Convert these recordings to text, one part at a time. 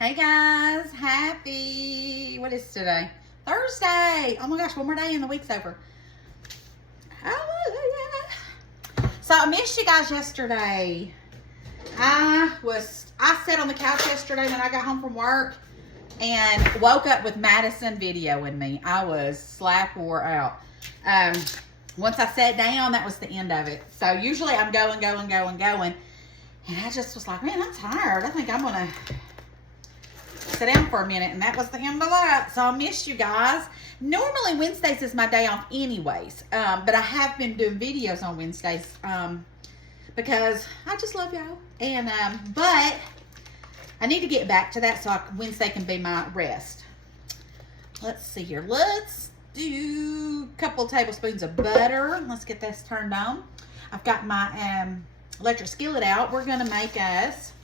Hey guys, what is today? Thursday. Oh my gosh, one more day and the week's over. Hallelujah. So I missed you guys yesterday. I sat on the couch yesterday when I got home from work and woke up with Madison videoing me. I was slap wore out. Once I sat down, that was the end of it. So usually I'm going. And I just was like, man, I'm tired. I think I'm going to sit down for a minute, and that was the end of that. So I missed you guys. Normally Wednesdays is my day off anyways, but I have been doing videos on Wednesdays because I just love y'all. And but I need to get back to that so Wednesday can be my rest. Let's see here. Let's do a couple tablespoons of butter. Let's get this turned on. I've got my electric skillet out. We're gonna make us,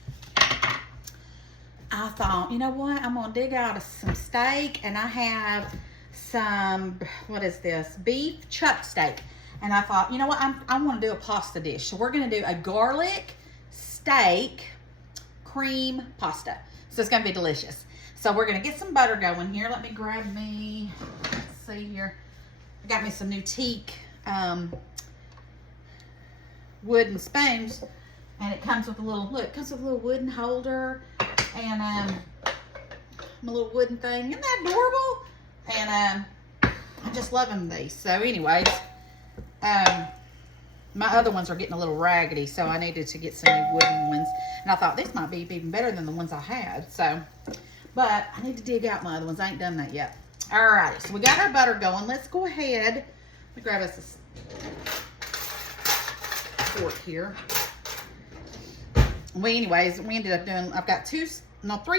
I thought, you know what? I'm going to dig out some steak, and I have some, what is this? Beef chuck steak. And I thought, you know what? I want to do a pasta dish. So we're going to do a garlic steak cream pasta. So it's going to be delicious. So we're going to get some butter going here. Let me grab me, let's see here. I got me some new teak wooden spoons. And it comes with a little, look, it comes with a little wooden holder. And a little wooden thing. Isn't that adorable? And I'm just loving these. So anyways, my other ones are getting a little raggedy, so I needed to get some new wooden ones. And I thought this might be even better than the ones I had. So, but I need to dig out my other ones. I ain't done that yet. Alrighty, so we got our butter going. Let's go ahead. Let me grab us a fork here. We ended up doing, I've got three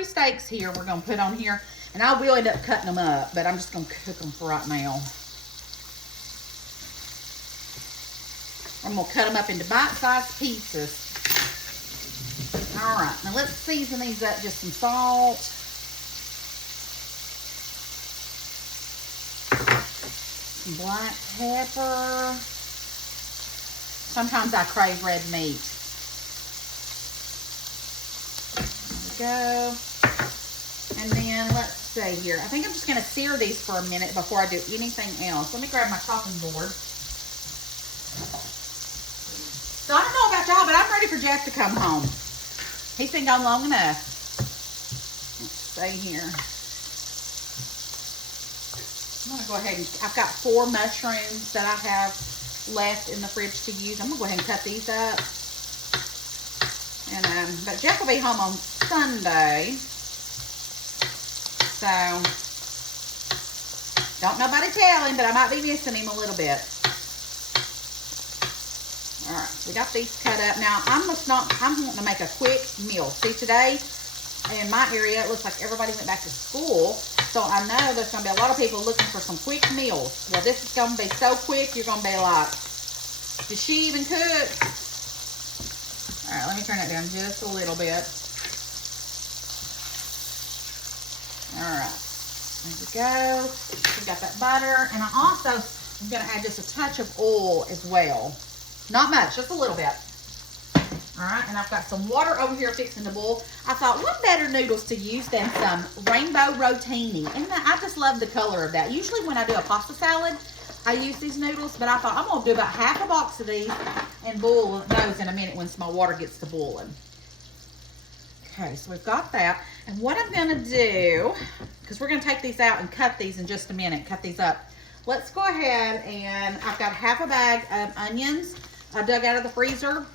steaks here we're going to put on here. And I will end up cutting them up, but I'm just going to cook them for right now. I'm going to cut them up into bite-sized pieces. All right, now let's season these up. Just some salt. Some black pepper. Sometimes I crave red meat. Go. And then let's see here. I think I'm just going to sear these for a minute before I do anything else. Let me grab my chopping board. So I don't know about y'all, but I'm ready for Jeff to come home. He's been gone long enough. Let's see here. I'm going to go ahead and, I've got 4 mushrooms that I have left in the fridge to use. I'm going to go ahead and cut these up. And but Jeff will be home on Sunday, so don't nobody tell him, but I might be missing him a little bit. All right, we got these cut up. Now I'm wanting to make a quick meal. See, today in my area it looks like everybody went back to school, so I know there's going to be a lot of people looking for some quick meals. Well, this is going to be so quick, you're going to be like, did she even cook? All right, let me turn it down just a little bit. All right, there we go. We got that butter, and I also am going to add just a touch of oil as well. Not much, just a little bit. All right, and I've got some water over here fixing to boil. I thought, what better noodles to use than some rainbow rotini? And I just love the color of that. Usually when I do a pasta salad, I use these noodles, but I thought I'm going to do about half a box of these and boil those in a minute once my water gets to boiling. Okay, so we've got that. And what I'm going to do, because we're going to take these out and cut these in just a minute, cut these up. Let's go ahead, and I've got half a bag of onions I dug out of the freezer.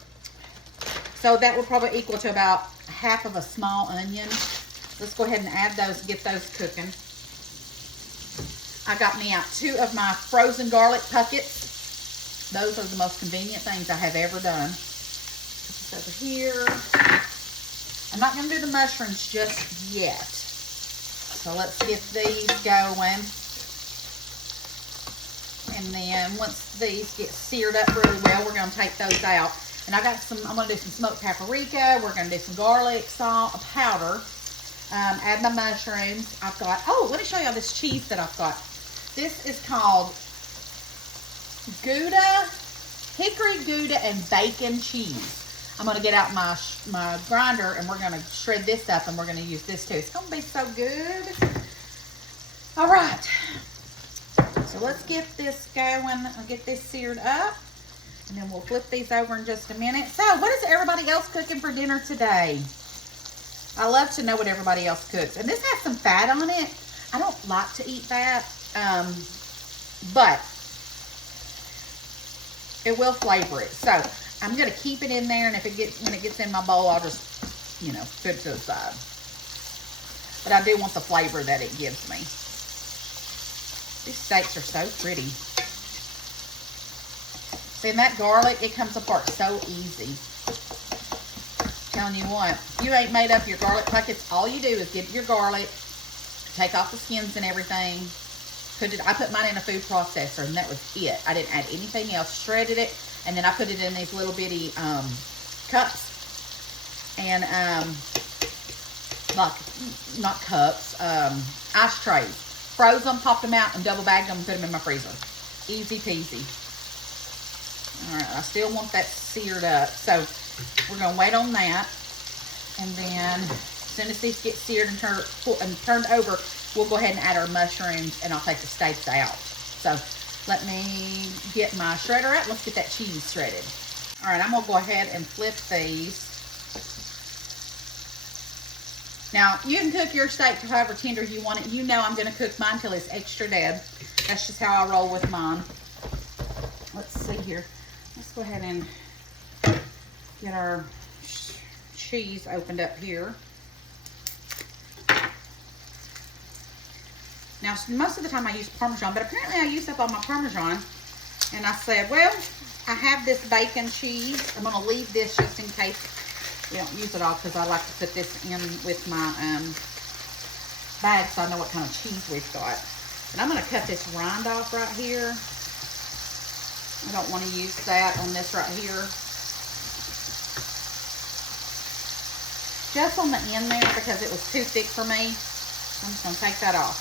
So that will probably equal to about half of a small onion. Let's go ahead and add those and get those cooking. I got me out 2 of my frozen garlic puckets. Those are the most convenient things I have ever done. Put this over here. I'm not going to do the mushrooms just yet. So let's get these going. And then once these get seared up really well, we're going to take those out. And I got some, I'm going to do some smoked paprika. We're going to do some garlic salt powder. Add my mushrooms. I've got, oh, let me show y'all this cheese that I've got. This is called Gouda, hickory Gouda and bacon cheese. I'm going to get out my grinder, and we're going to shred this up, and we're going to use this too. It's going to be so good. All right. So let's get this going. I'll get this seared up, and then we'll flip these over in just a minute. So what is everybody else cooking for dinner today? I love to know what everybody else cooks. And this has some fat on it. I don't like to eat that, but it will flavor it. So I'm going to keep it in there, and when it gets in my bowl, I'll just, you know, put it to the side. But I do want the flavor that it gives me. These steaks are so pretty. See, and that garlic, it comes apart so easy. Telling you what, if you ain't made up your garlic buckets, all you do is get your garlic, take off the skins and everything. I put mine in a food processor, and that was it. I didn't add anything else. Shredded it, and then I put it in these little bitty cups. And like, not cups, ice trays. Froze them, popped them out, and double bagged them and put them in my freezer. Easy peasy. All right, I still want that seared up. So we're going to wait on that. And then as soon as these get seared and turned over, we'll go ahead and add our mushrooms, and I'll take the steaks out. So let me get my shredder out. Let's get that cheese shredded. All right, I'm going to go ahead and flip these. Now, you can cook your steak to however tender you want it. You know I'm going to cook mine till it's extra dead. That's just how I roll with mine. Let's see here. Let's go ahead and get our cheese opened up here. Now, most of the time I use Parmesan, but apparently I used up all my Parmesan. And I said, well, I have this bacon cheese. I'm going to leave this just in case we don't use it all, because I like to put this in with my bag so I know what kind of cheese we've got. And I'm going to cut this rind off right here. I don't want to use that on this right here. Just on the end there, because it was too thick for me. I'm just going to take that off.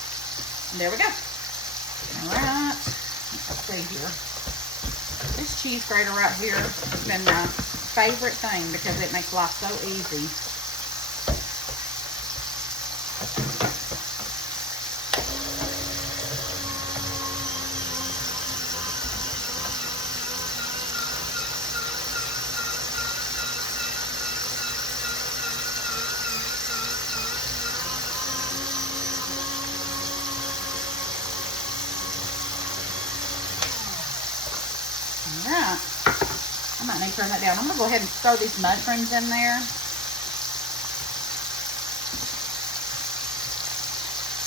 And there we go. All right. Let's see here. This cheese grater right here has been my favorite thing because it makes life so easy. Alright, I might need to turn that down. I'm going to go ahead and throw these mushrooms in there.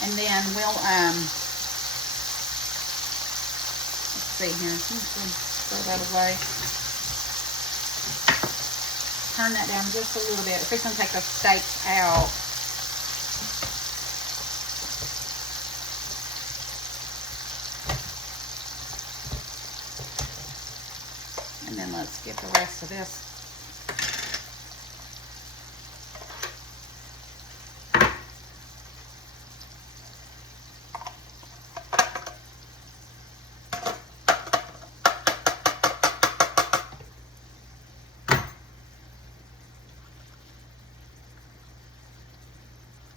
And then we'll, let's see here. Throw that away. Turn that down just a little bit. If it's going to take the steaks out. And then let's get the rest of this.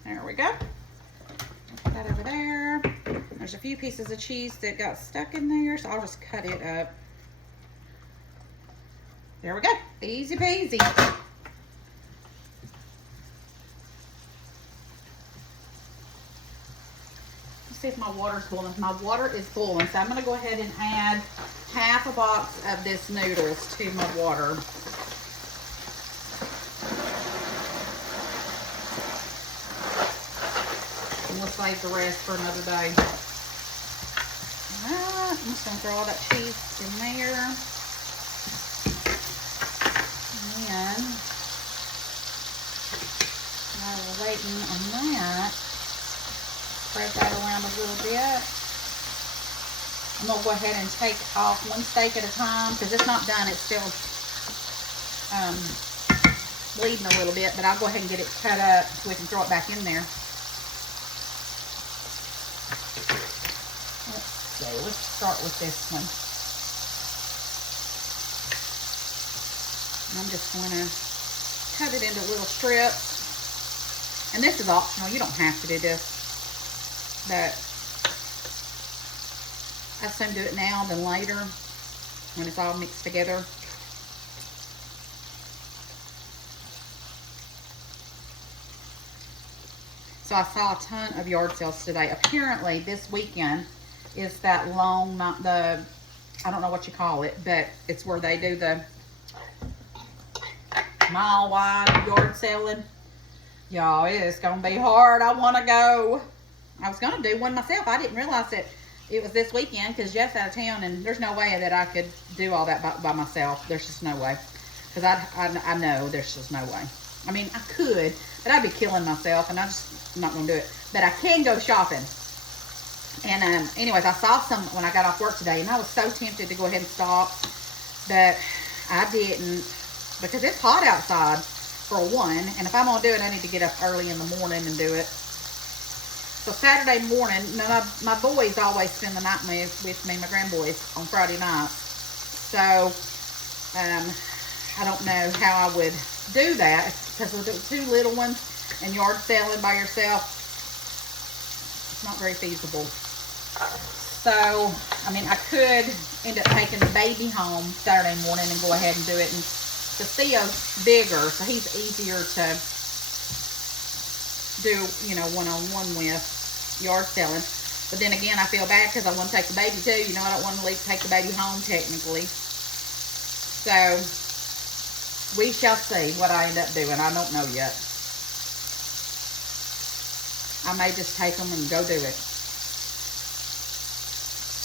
There we go. Put that over there. There's a few pieces of cheese that got stuck in there, so I'll just cut it up. There we go. Easy peasy. Let's see if my water's boiling. My water is boiling, so I'm going to go ahead and add half a box of this noodles to my water. And we'll save the rest for another day. Alright, I'm just going to throw all that cheese in there. And while we're waiting on that, spread that around a little bit. I'm going to go ahead and take off one steak at a time because it's not done. It's still bleeding a little bit, but I'll go ahead and get it cut up so we can throw it back in there. Let's see. Let's start with this one. I'm just going to cut it into little strips. And this is optional. You don't have to do this. But I soon do it now than later when it's all mixed together. So I saw a ton of yard sales today. Apparently this weekend is that long, I don't know what you call it, but it's where they do the mile wide yard selling. Y'all, it's gonna be hard. I want to go. I was gonna do one myself. I didn't realize that it was this weekend because Jeff's out of town, and there's no way that I could do all that by myself. There's just no way. Because I know there's just no way. I mean, I could, but I'd be killing myself, and I'm not gonna do it. But I can go shopping. And anyways, I saw some when I got off work today, and I was so tempted to go ahead and stop, but I didn't because it's hot outside for one. And if I'm gonna do it, I need to get up early in the morning and do it. So Saturday morning, my boys always spend the night with me, my grandboys, on Friday night. So I don't know how I would do that because with the two little ones and yard selling by yourself, it's not very feasible. So, I mean, I could end up taking the baby home Saturday morning and go ahead and do it. And Theo's bigger, so he's easier to do, you know, one-on-one with yard selling. But then again, I feel bad because I want to take the baby too. You know, I don't want to take the baby home technically. So, we shall see what I end up doing. I don't know yet. I may just take them and go do it.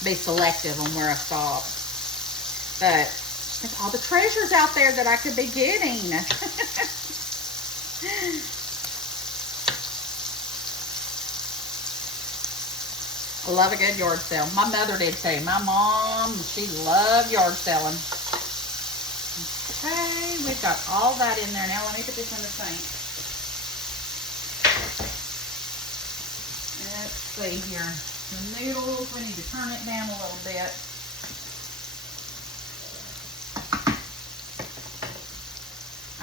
Be selective on where I stop. But there's all the treasures out there that I could be getting. I love a good yard sale. My mother did too. My mom, she loved yard selling. Okay, we've got all that in there. Now let me put this in the sink. Let's see here. The noodles, we need to turn it down a little bit.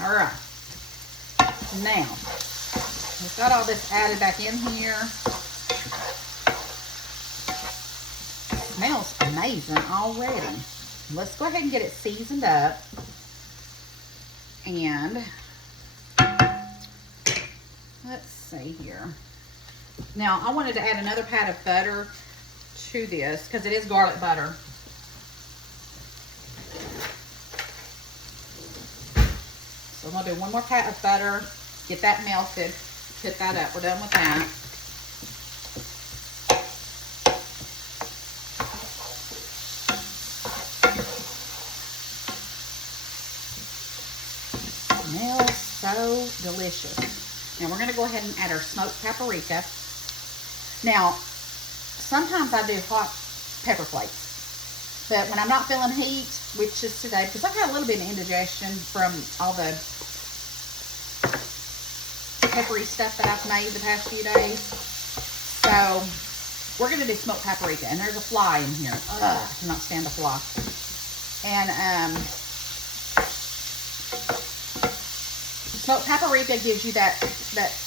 All right. Now, we've got all this added back in here. Smells amazing already. Let's go ahead and get it seasoned up. And let's see here. Now, I wanted to add another pat of butter to this because it is garlic butter. So I'm going to do one more pat of butter, get that melted, put that up. We're done with that. Smells so delicious. Now we're going to go ahead and add our smoked paprika. Now, sometimes I do hot pepper flakes, but when I'm not feeling heat, which is today, because I've had a little bit of indigestion from all the peppery stuff that I've made the past few days. So, we're going to do smoked paprika, and there's a fly in here. Ugh, I cannot stand a fly. And, smoked paprika gives you that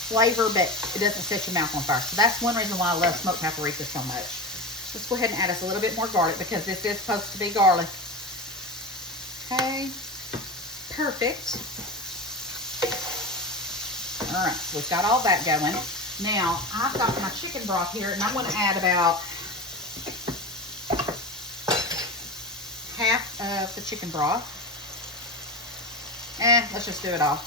flavor, but it doesn't set your mouth on fire. So that's one reason why I love smoked paprika so much. Let's go ahead and add us a little bit more garlic because this is supposed to be garlic. Okay, perfect. All right, so we've got all that going. Now, I've got my chicken broth here, and I'm going to add about half of the chicken broth. Let's just do it all.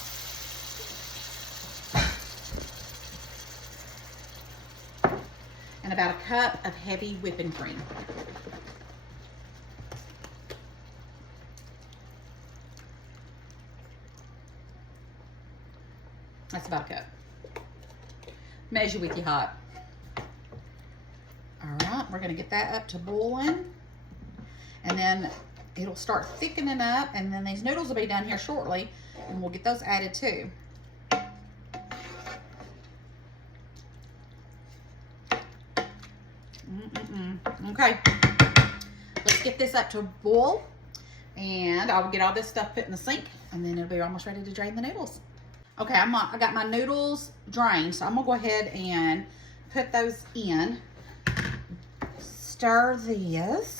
And about a cup of heavy whipping cream. That's about a cup. Measure with your hot. All right, we're gonna get that up to boiling. And then it'll start thickening up, and then these noodles will be done here shortly, and we'll get those added too. Okay, let's get this up to a boil, and I'll get all this stuff put in the sink, and then it'll be almost ready to drain the noodles. Okay, I got my noodles drained, so I'm gonna go ahead and put those in. Stir this.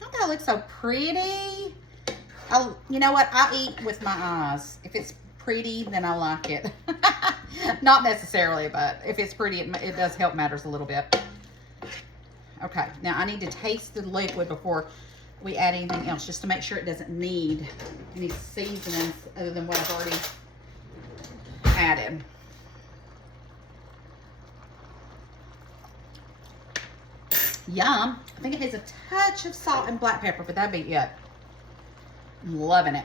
Don't that look so pretty? You know what? I eat with my eyes. If it's pretty, then I like it. Not necessarily, but if it's pretty, it does help matters a little bit. Okay, now I need to taste the liquid before we add anything else, just to make sure it doesn't need any seasonings other than what I've already added. Yum. I think it needs a touch of salt and black pepper, but that'd be it. I'm loving it.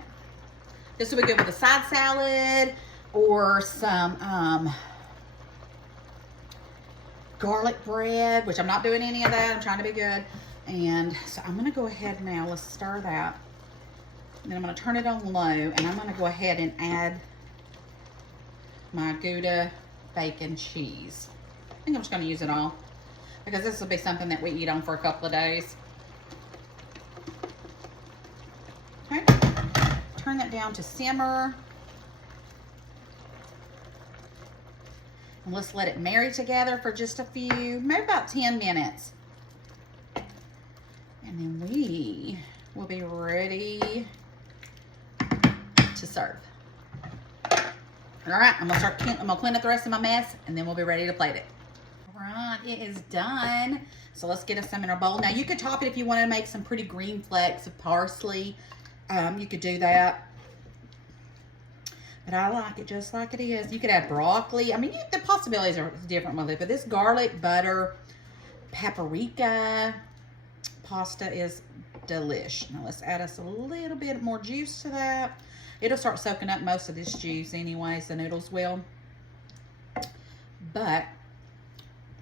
This will be good with a side salad or some garlic bread, which I'm not doing any of that. I'm trying to be good. And so I'm going to go ahead now. Let's stir that. And then I'm going to turn it on low, and I'm going to go ahead and add my Gouda bacon cheese. I think I'm just going to use it all, because this will be something that we eat on for a couple of days. Okay. Turn that down to simmer. And let's let it marry together for just a few, maybe about 10 minutes. And then we will be ready to serve. All right, I'm gonna clean up the rest of my mess, and then we'll be ready to plate it. All right, it is done. So let's get us some in our bowl. Now you could top it if you want to make some pretty green flecks of parsley. You could do that. But I like it just like it is. You could add broccoli. I mean, the possibilities are different with it. But this garlic, butter, paprika pasta is delish. Now let's add us a little bit more juice to that. It'll start soaking up most of this juice anyways. The noodles will. But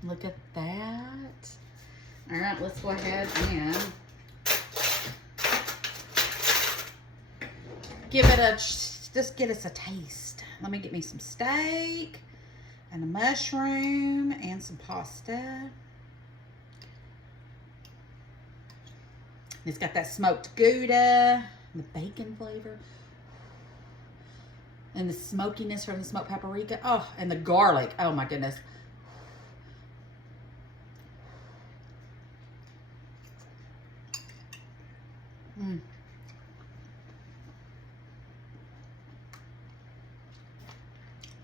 look at that. All right, let's go ahead and give it a... Just get us a taste. Let me get me some steak and a mushroom and some pasta. It's got that smoked Gouda, the bacon flavor, and the smokiness from the smoked paprika. Oh, and the garlic. Oh my goodness. Mm.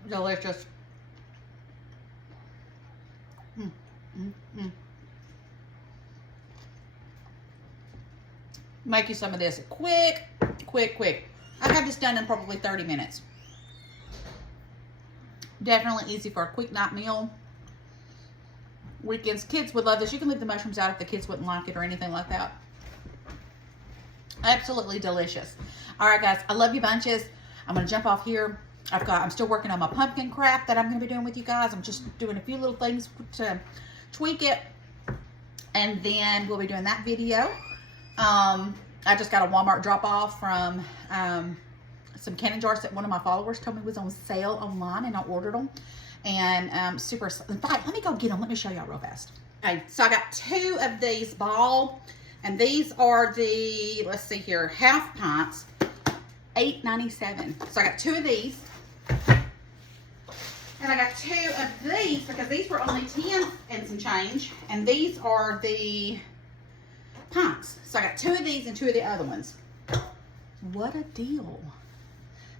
Delicious. Mm, mm, mm. Make you some of this quick. I have this done in probably 30 minutes. Definitely easy for a quick night meal. Weekends, kids would love this. You can leave the mushrooms out if the kids wouldn't like it or anything like that. Absolutely delicious. All right, guys, I love you bunches. I'm gonna jump off here. I'm still working on my pumpkin craft that I'm going to be doing with you guys. I'm just doing a few little things to tweak it, and then we'll be doing that video. I just got a Walmart drop off from some canning jars that one of my followers told me was on sale online, and I ordered them. And super. In fact, let me go get them. Let me show y'all real fast. Okay, so I got 2 of these ball, and these are the, let's see here, half pints, $8.97. So I got 2 of these. And I got 2 of these because these were only 10 and some change. And these are the pints. So I got 2 of these and 2 of the other ones. What a deal.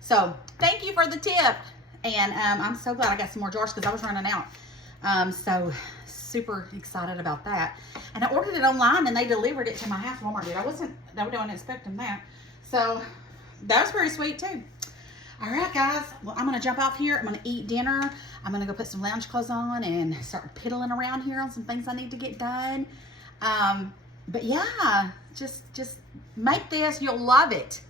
So thank you for the tip. And I'm so glad I got some more jars because I was running out. So super excited about that. And I ordered it online and they delivered it to my house. Walmart did. I wasn't expecting that. So that was pretty sweet too. All right, guys. Well, I'm going to jump off here. I'm going to eat dinner. I'm going to go put some lounge clothes on and start piddling around here on some things I need to get done. But yeah, just make this. You'll love it.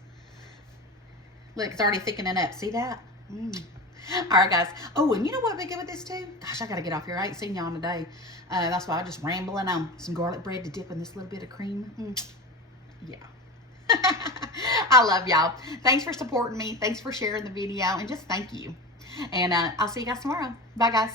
Look, it's already thickening up. See that? All right, guys. Oh, and you know what would be good with this too? Gosh, I got to get off here. I ain't seen y'all today. That's why I'm just rambling on. Some garlic bread to dip in this little bit of cream. Yeah. I love y'all. Thanks for supporting me. Thanks for sharing the video. And just thank you. And I'll see you guys tomorrow. Bye, guys.